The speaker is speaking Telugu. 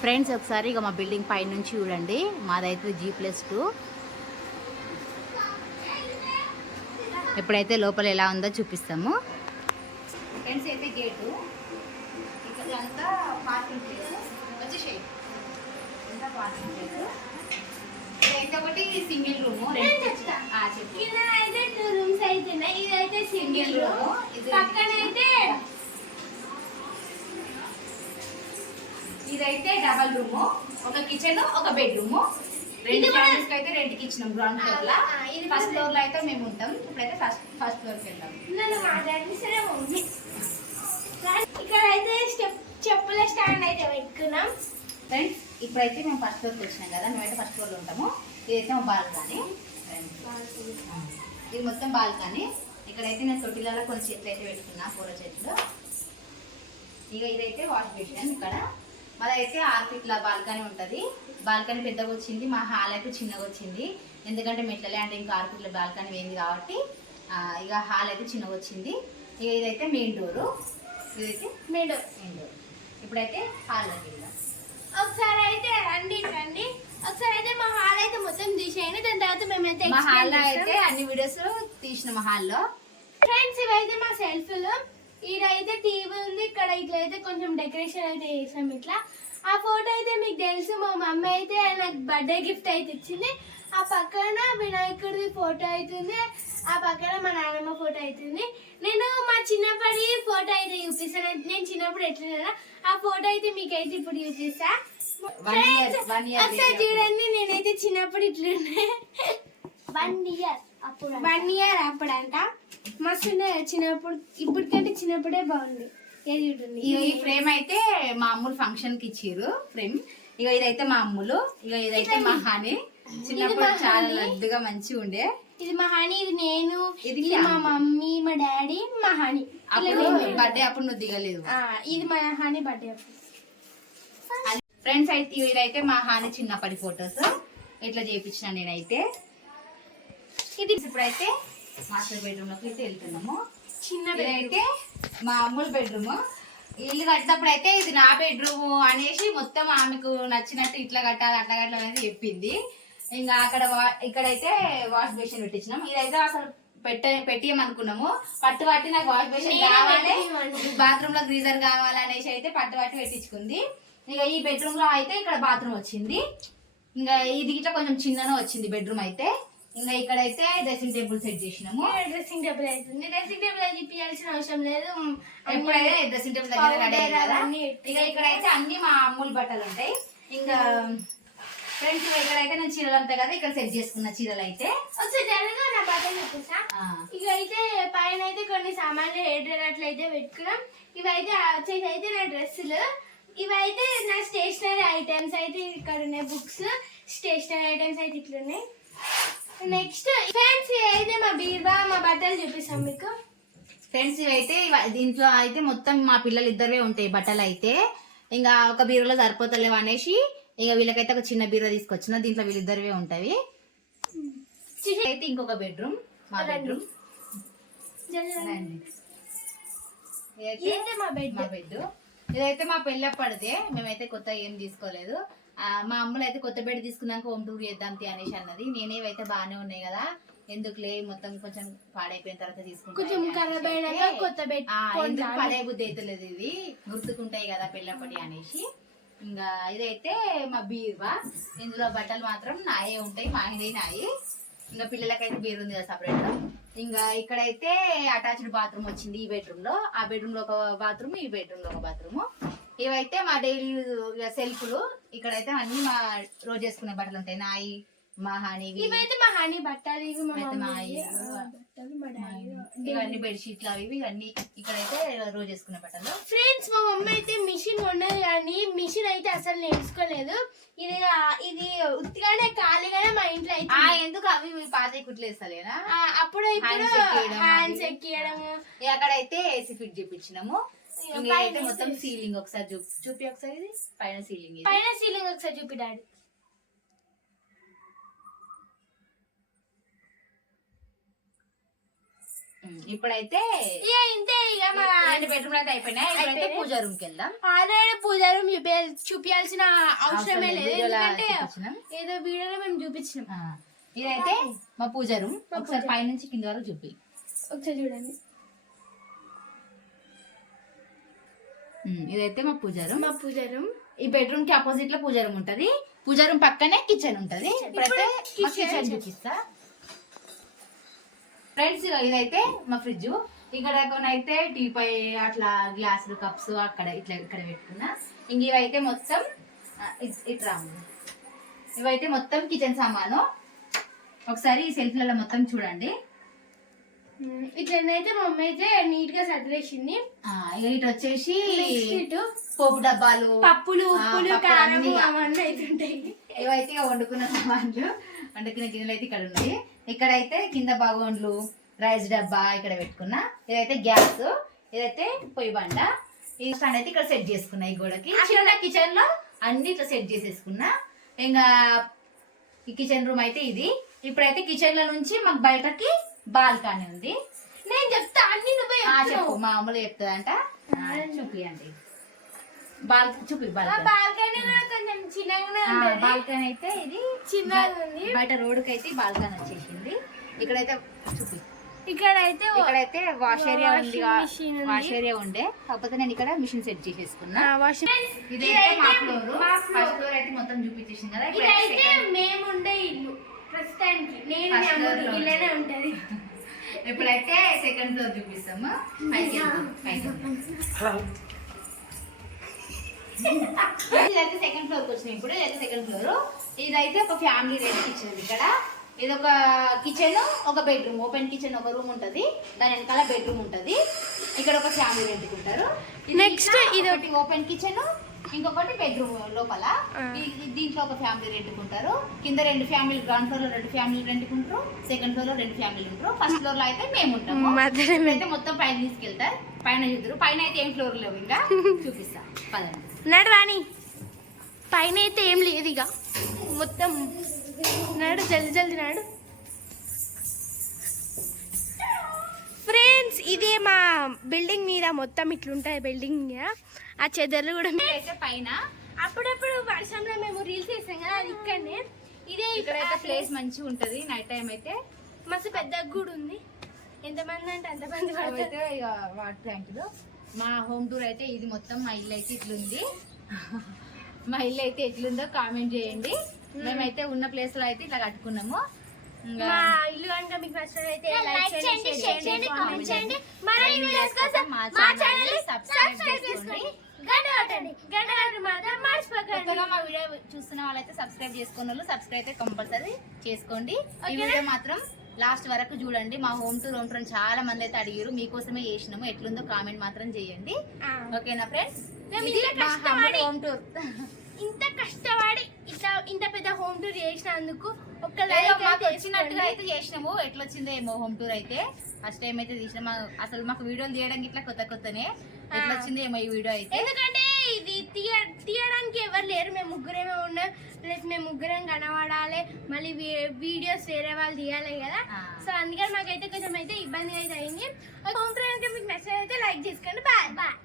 ఫ్రెండ్స్ ఒకసారి ఇక మా బిల్డింగ్ పై నుంచి చూడండి. మాదైతే జీ ప్లస్ టూ. ఇప్పుడైతే లోపల ఎలా ఉందో చూపిస్తాము. ఫ్రెండ్స్ అయితే గేటు. ఇదంతా పార్కింగ్ ప్లేస్ వచ్చేసేయి ఇదంతా పార్కింగ్ ప్లేస్ ఇదైతే ఒకటి సింగిల్ రూమ్ అయితే రూమ్స్ ఇదైతే సింగిల్ రూమ్ పక్కనైతే ఇదైతే డబల్ రూమ్ ఒక కిచెన్ ఒక బెడ్రూమ్ రెండు ఫ్యామిలీస్ అయితే రెంట్కి ఇచ్చినాం గ్రౌండ్ ఫ్లోర్లో. ఇది ఫస్ట్ ఫ్లోర్లో అయితే మేము ఉంటాం. ఇప్పుడైతే ఫస్ట్ ఫస్ట్ ఫ్లోర్కి మమ్మీ ఇక్కడ అయితే స్టెప్ చెప్పుల స్టాండ్ అయితే పెట్టుకున్నాం. ఫ్రెండ్స్ ఇప్పుడైతే మేము ఫస్ట్ ఫ్లోర్కి వచ్చినాం కదా. మేమైతే ఫస్ట్ ఫ్లోర్లో ఉంటాము. ఇదైతే మా బాల్కనీ. ఇది మొత్తం బాల్కనీ. ఇక్కడైతే నేను తొట్టిలలో కొన్ని చెట్లు అయితే పెట్టుకున్నా పూల చెట్లు. ఇక ఇదైతే వాష్ బేసిన్ ఇక్కడ. మాదైతే ఆరు ఫీట్ల బాల్కనీ ఉంటుంది. బాల్కనీ పెద్దగా వచ్చింది మా హాల్ అయితే చిన్నగా వచ్చింది. ఎందుకంటే మెట్లలే అంటే ఇంకా ఆరు ఫీట్ల బాల్కనీ వేయింది కాబట్టి ఇక హాల్ అయితే చిన్నగా వచ్చింది. ఇక ఇదైతే మెయిన్ డోరు ఇదైతే మీరు మెయిన్ డోర్ ఇప్పుడైతే హాల్లోకి వెళ్దాం ఒకసారి అయితే రండి రండి. ఒకసారి అయితే మా హాల్ అయితే మొత్తం తీసేయండి. దాని తర్వాత మేమైతే మా హాల్లో అయితే అన్ని వీడియోస్ తీసిన మా హాల్లో. ఫ్రెండ్స్ ఇవైతే మా సెల్ఫ్లు. ఈడైతే టీవీ ఉంది ఇక్కడ ఇట్లా అయితే కొంచెం డెకరేషన్ అయితే చేసాం ఇట్లా. ఆ ఫోటో అయితే మీకు తెలుసు మా మమ్మీ అయితే నాకు బర్త్డే గిఫ్ట్ అయితే ఇచ్చింది. ఆ పక్కన వినాయకుడిది ఫోటో అవుతుంది ఆ పక్కన మా నాన్నమ్మ ఫోటో అవుతుంది నేను మా చిన్నప్పటి ఫోటో అయితే చూపిస్తాను. నేను చిన్నప్పుడు ఎట్లున్నానో ఆ ఫోటో అయితే మీకైతే ఇప్పుడు చూపిస్తా. ఒకసారి చూడండి నేనైతే చిన్నప్పుడు ఇట్లున్నా వన్ ఇయర్ వన్ ఇయర్ అప్పుడంట. మస్తు చిన్నప్పుడు. ఇప్పటికంటే చిన్నప్పుడే బాగుంది. ఈ ఫ్రేమ్ అయితే మా అమ్ములు ఫంక్షన్కి ఇచ్చిర్రు ఫ్రేమ్. ఇక ఇదైతే మా అమ్ములు ఇక ఇదైతే మా హాని. చిన్నప్పుడు చాలా. లడ్డుగా మంచిగా ఉండే. ఇది మా హనీ ఇది నేను ఇది మా మమ్మీ మా డాడీ మా హనీ. అప్పుడు. బర్త్డే అప్పుడు నువ్వు దిగలేదు. ఇది మా హనీ బర్త్డే అప్పుడు. ఫ్రెండ్స్ అయితే ఇదైతే మా హాని చిన్నప్పటి ఫొటోస్ ఇట్లా చేయించిన నేనైతే. ఇది ఇప్పుడైతే మాస్టర్ బెడ్రూమ్లోకి అయితే వెళ్తున్నాము. చిన్న ఇదైతే మా అమ్ముల బెడ్రూమ్ ఇల్లు కట్టినప్పుడు అయితే ఇది నా బెడ్రూమ్ అనేసి మొత్తం ఆమెకు నచ్చినట్టు ఇట్లా కట్టాలి అట్లా కట్టాలి అనేది చెప్పింది. ఇంకా అక్కడ ఇక్కడైతే వాష్ బేసిన్ పెట్టించినాం ఇదైతే అసలు పెట్ట పెట్టియమనుకున్నాము పట్టు పట్టి నాకు వాష్ బేసిన్ కావాలి. బాత్రూమ్లో గ్రీజర్ కావాలి అనేసి అయితే పట్టు పట్టి పెట్టించుకుంది. ఇక ఈ బెడ్రూమ్లో అయితే ఇక్కడ బాత్రూమ్ వచ్చింది. ఇంకా ఇది ఇట్లా కొంచెం చిన్ననే వచ్చింది బెడ్రూమ్ అయితే. ఇంకా ఇక్కడైతే డ్రెస్సింగ్ టేబుల్ సెట్ చేసినాము. డ్రెస్సింగ్ టేబుల్ అవుతుంది డ్రెస్సింగ్ టేబుల్ అయితే ఇప్పించాల్సిన అవసరం లేదు. ఎప్పుడైతే డ్రెస్సింగ్ టేబుల్ దగ్గర రెడీ కదా? అన్నీ ఇక ఇక్కడైతే అన్ని మా అమ్ములు బట్టలు ఉంటాయి. ఇంకా ఫ్రెండ్స్ ఇక్కడైతే నేను చీరలు అంతా కదా ఇక్కడ సెట్ చేసుకున్న చీరలు అయితే. నా బట్టలు చూపిస్తా ఇక అయితే పైన అయితే కొన్ని సామాన్లు హెయిర్ అయితే పెట్టుకున్నాం. ఇవైతే వచ్చేసి అయితే నా డ్రెస్సులు. ఇవైతే నా స్టేషనరీ ఐటమ్స్ అయితే ఇక్కడ ఉన్నాయి బుక్స్. స్టేషనరీ ఐటమ్స్ అయితే ఇట్లా ఉన్నాయి నెక్స్ట్ ఫ్రెండ్స్ అయితే మా బీర్వా మా బట్టలు చూపిస్తాం మీకు. ఫ్రెండ్స్ ఇవైతే ఇవ- దీంట్లో అయితే మొత్తం మా పిల్లలు ఇద్దరే ఉంటాయి బట్టలు అయితే. ఇంకా ఒక బీరులో సరిపోతలేవు అనేసి ఇక వీళ్ళకైతే ఒక చిన్న బీరో తీసుకొచ్చిన దీంట్లో వీళ్ళిద్దరివే ఉంటాయి. అయితే ఇంకొక బెడ్రూమ్ మా. బెడ్రూమ్. మా బెడ్? మా బెడ్ ఇదైతే మా పెళ్ళప్పటిదే మేమైతే కొత్త ఏం తీసుకోలేదు. మా అమ్మలు అయితే కొత్త బెడ్ తీసుకున్నాక హోమ్ టూర్ చేద్దాం తీ అనేసి అన్నది. నేనేవైతే బాగానే ఉన్నాయి కదా ఎందుకులే మొత్తం కొంచెం పాడైపోయిన తర్వాత కొంచెం ఖరాబ్ అయినాక అయితే, కొత్త బెడ్ ఎందుకు. పడే బుద్ధి అవుతలేదు ఇది. గుర్తుకుంటాయి కదా పెళ్ళప్పటి అనేసి. ఇంకా ఇదైతే మా బీరువా. ఇందులో బట్టలు మాత్రం నాయే ఉంటాయి మా ఆయనవి నాయి. ఇంకా పిల్లలకైతే బీరు ఉంది కదా సపరేట్ ఇంకా ఇక్కడైతే అటాచ్డ్ బాత్రూమ్ వచ్చింది ఈ బెడ్రూమ్లో. ఆ బెడ్రూమ్లో ఒక బాత్రూమ్ ఈ బెడ్రూమ్లో ఒక బాత్రూమ్ ఇవైతే మా డైలీ సెల్ఫ్లు. ఇక్కడైతే అన్ని మా రోజు వేసుకునే బట్టలు ఉంటాయి. నాయి మా హానివి ఇవైతే మా హనీ బట్టలు ఇవన్నీ బెడ్షీట్లు అవి ఇవి అన్ని ఇక్కడైతే రోజు వేసుకునే బట్టలు. ఫ్రెండ్స్ మా మమ్మీ అయితే మిషన్ కొన్నది కానీ మిషన్ అయితే అసలు నేర్చుకోలేదు. ఇది ఇది ఉత్తిగానే ఖాళీగానే మా ఇంట్లో అయితే ఎందుకు అవి పాత కుట్లు వేస్తలేనా ఆ, అప్పుడు ఇప్పుడు హ్యాండ్స్. ఎక్కియడము. అక్కడైతే ఏసీ ఫిట్ చేపించినాము. మొత్తం. సీలింగ్ ఒకసారి చూపి చూపి ఒకసారి ఇది? పైన సీలింగ్ ఇది. పైన సీలింగ్ ఒకసారి చూపి డాడీ. ఇప్పుడైతే ఇంతే ఇక బెడ్రూమ్ అయితే అయిపోయినాయి ఇప్పుడైతే అయిపోయినాయి. పూజ రూమ్కి వెళ్దాం ఆల్రెడీ పూజ రూమ్ చూపించాలి చూపించాల్సిన అవసరమే లేదు. ఎందుకంటే. ఏదో వీడియోలో మేము చూపించినాం. ఇదైతే మా పూజ రూమ్ ఒకసారి పైనుంచి కింద వరకు చూపి. ఒకసారి చూడండి. ఇదైతే మా పూజ రూమ్ మా పూజ రూమ్ ఈ బెడ్రూమ్కి అపోజిట్లో పూజ రూమ్ ఉంటది. పూజ రూమ్ పక్కనే కిచెన్ ఉంటది. ఇప్పుడైతే కిచెన్ చూపిస్తా. ఫ్రెండ్స్ ఇదైతే మా ఫ్రిడ్జ్ ఇక్కడ కొనైతే టీ పై అట్లా గ్లాసులు కప్స్ అక్కడ ఇట్లా ఇక్కడ పెట్టుకున్నా. ఇంక ఇవైతే మొత్తం ఆ, ఇట్- ఇట్రా ఇవైతే మొత్తం కిచెన్ సామాను. ఒకసారి ఈ సెల్ఫ్లలో మొత్తం చూడండి. ఇట్లా అయితే మా మమ్మీ అయితే నీట్గా ఇక ఇటు వచ్చేసి పోపు డబ్బాలు పప్పులు ఉప్పులు కారం. అవన్నీ అవుతుంటాయి ఇవైతే ఇక వండుకున్న సామాన్లు వండుకున్న గిన్నెలు అయితే ఇక్కడ ఉన్నాయి. ఇక్కడైతే కింద బగోన్లు రైస్ డబ్బా ఇక్కడ పెట్టుకున్నా. ఇదైతే గ్యాస్ ఇదైతే పొయ్యి బండ. ఈ స్టాండ్ అయితే ఇక్కడ సెట్ చేసుకున్నా ఈ గోడకి. చిన్న కిచెన్లో? అన్ని ఇట్లా సెట్ చేసేసుకున్నా. ఇంకా ఈ కిచెన్ రూమ్ అయితే ఇది. ఇప్పుడైతే కిచెన్లో నుంచి మాకు బయటకి బాల్కనీ ఉంది. నేను చెప్తా అన్ని నువ్వే చెప్పు. మా అమ్మలు చెప్తుందంట చూపియండి. బాల్ చూపి బాల్కనీ. కొంచెం చిన్నగానే బాల్కనీ అయితే ఇది చిన్నగా ఉంది. బయట రోడ్డుకి అయితే బాల్కనీ వచ్చేసింది. ఇక్కడైతే చూపి. ఇక్కడ అయితే ఇక్కడైతే వాష్ ఏరియా ఉంది. వాష్ ఏరియా ఉండే. కాకపోతే నేను ఇక్కడ మిషన్ సెట్ చేసేసుకున్నా. వాషింగ్ ఇదైతే మా ఫ్లోర్. First floor. అయితే మొత్తం చూపించేసింది కదా. ఇదైతే second- మేము ఉండే ఇల్లు. నేను అమ్మ floor లో ఇల్లునే ఉంటది. ఇప్పుడైతే సెకండ్ ఫ్లోర్ చూపిస్తాము. ఇదైతే సెకండ్ ఫ్లోర్కి వచ్చినాయి ఇప్పుడు ఇదైతే సెకండ్ ఫ్లోర్ ఇదైతే ఒక ఫ్యామిలీ రెంట్ ఇచ్చింది ఇక్కడ. ఇది ఒక కిచెన్ ఒక బెడ్రూమ్ ఓపెన్ కిచెన్ ఒక రూమ్ ఉంటది. దాని వెనకాల బెడ్రూమ్ ఉంటది. ఇక్కడ ఒక ఫ్యామిలీ రెంట్ కుంటారు Next ఇది ఒకటి ఓపెన్ కిచెన్ ఇంకొకటి బెడ్రూమ్ లోపల. దీంట్లో ఒక ఫ్యామిలీ రెంట్కుంటారు. కింద రెండు ఫ్యామిలీ గ్రౌండ్ ఫ్లోర్లో రెండు ఫ్యామిలీ రెంట్కుంటారు. సెకండ్ ఫ్లోర్లో రెండు ఫ్యామిలీలు ఉంటారు. ఫస్ట్ ఫ్లోర్లో అయితే మేము ఉంటాము. అయితే మొత్తం పైన తీసుకెళ్తారు పైన చూద్దరు. పైన అయితే ఏం ఫ్లోర్ లేవు ఇంకా. చూపిస్తా. పదండి. నడు రాణి పైన అయితే ఏం లేదు ఇక. మొత్తం నడు జల్ది జల్ది నాడు. ఇదే మా బిల్డింగ్ మీద మొత్తం ఇట్లుంటాయి బిల్డింగ్ మీద. ఆ చెదర్లు కూడా అయితే పైన. అప్పుడప్పుడు వర్షంలో మేము రీల్స్ చేస్తాం కదా అది ఇక్కడనే. ఇదే ఇక్కడైతే ప్లేస్ మంచిగా ఉంటది నైట్ టైం అయితే. మస్తు పెద్ద కూడా ఉంది. ఎంతమంది అంటే అంతమంది అయితే ఇక వాటర్ ట్యాంకులు మా హోమ్ టూర్ అయితే ఇది మొత్తం మా ఇల్లు అయితే ఇట్లుంది. మా ఇల్లు అయితే ఎట్లుందో కామెంట్ చేయండి. మేమైతే ఉన్న ప్లేస్లో అయితే ఇట్లా కట్టుకున్నాము. మా ఇల్లు కనుక మీకు నచ్చినట్లయితే లైక్ చేయండి షేర్ చేయండి కామెంట్ comment చేయండి చేయండి. మరిన్ని వీడియోస్ కోసం మా మా channel ఛానల్ని subscribe సబ్స్క్రైబ్ చేసుకోండి. చేసుకోండి గంట కొట్టండి గంట కొట్టండి మాత్రం మర్చిపోకండి కొత్తగా మా వీడియో చూస్తున్న వాళ్ళైతే సబ్స్క్రైబ్ చేసుకున్న వాళ్ళు సబ్స్క్రైబ్ అయితే కంపల్సరీ చేసుకోండి ఈ? వీడియో మాత్రం లాస్ట్ వరకు చూడండి మా హోమ్ టూర్ హోమ్ టూర్ చాలా మంది అయితే అడిగారు మీకోసమే చేసినాము ఎట్లుందో కామెంట్ మాత్రం చేయండి. ఓకేనా ఫ్రెండ్స్ హోమ్ టూర్ ఇంత కష్టపడి ఇట్లా ఇంత పెద్ద హోమ్ టూర్ చేసినందుకు మాకు వచ్చినట్టుగా అయితే చేసినాము. ఎట్లా వచ్చిందో ఏమో హోమ్ టూర్ అయితే. ఫస్ట్ టైం అయితే తీసినాము. అసలు మాకు వీడియోలు తీయడానికి ఇట్లా కొత్త కొత్తనే. ఎట్లా వచ్చిందో ఏమో ఈ వీడియో అయితే. ఎందుకంటే ఇది తీయ తీయడానికి ఎవరు లేరు. మేము ముగ్గురేమే ఉన్నాం. ప్లస్ మేము ముగ్గురం కనబడాలి. మళ్ళీ వీడియోస్ వేరే వాళ్ళు తీయాలి కదా. సో అందుకని మాకైతే కొంచెం అయితే ఇబ్బంది అయితే అయింది. హోమ్ ఫ్రెండ్ మీకు మెసేజ్ అయితే లైక్ చేసుకోండి. Bye bye